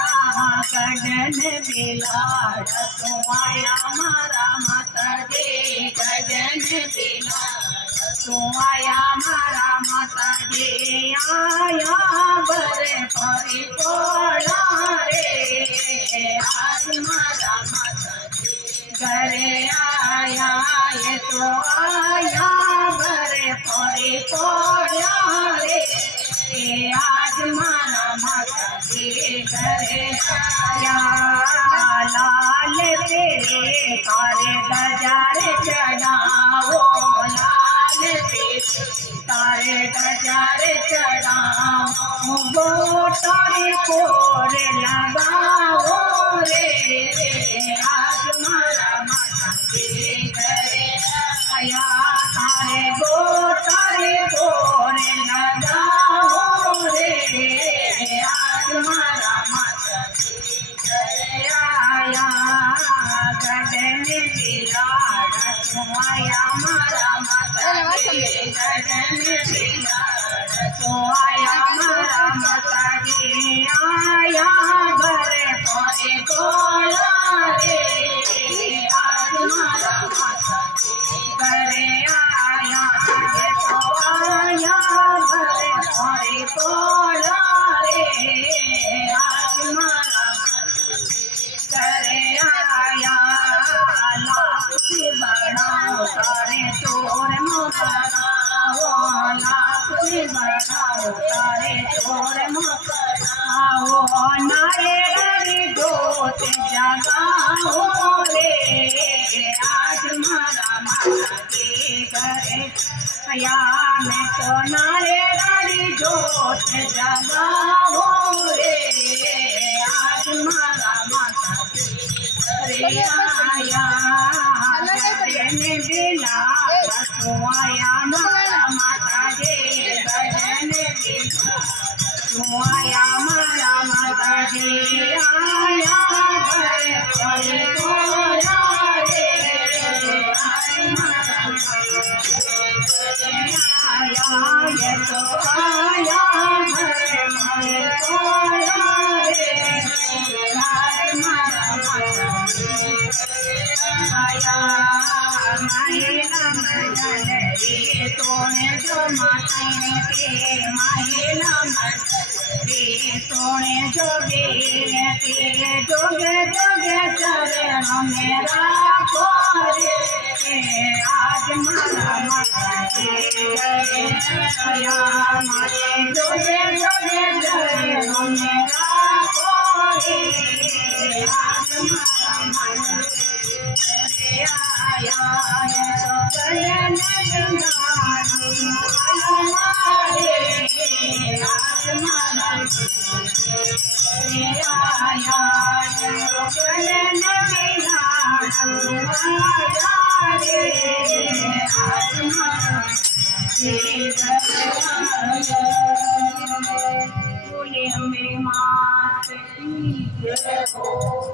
गगन बिलाड़ तू आया मारा माता दे गगन बिलाड़ तू आया मारा माता दे आया बरे परी कोड़ा रे आज मारा माता दे घरे आया ये तो आया बरे परी कोड़ा रे आज मारा माता दे घरे आया लाल तेरे तारे गजारे चढ़ाओ लाल तेरे तारे गजारे चढ़ाओ गोटारे कोरे लगाओ रे आज मारा माता के घरे आया तारे गोटारे कोरे लगाओ रे आज मारा माता के आया गगन बिलाड़ तू आया मारा माता के गगन बिलाड़ तू आया मारा माता के आया बरे परे कोड़ा रे आज मारा माता के घरे आया ये तो आया बरे परे कोड़ा रे आज मारा घरे आया लाख बढ़ाओ तारे चोर मुकराओ लाख बढ़ाओ तारे चोर मुकराओ नारे रे जोत जगाओ रे आज मारा माता के घरे आया मैं तो नारे रे जोत जगाओ रे आज मारा माता के आया गगन बिलाड़ तू आया मारा माता के गगन बिलाड़ तू आया मारा माता के आया बरे परे कोड़ा रे आज मारा आया ये तो आया बरे परे कोड़ा रे आज मारा माता आया महिला मदन रे तोने जो माथे के महिला मदन रे तोने जो वीर के जोगे जोगे चरण मेरा कोरे आज मारा माता के घरे आया मारे जोगे जोगे चरण मेरा कोरे आज मारा माता आया तो गगन आज मारा आया तो गगन आज मारा बोले हमें मात की जय हो।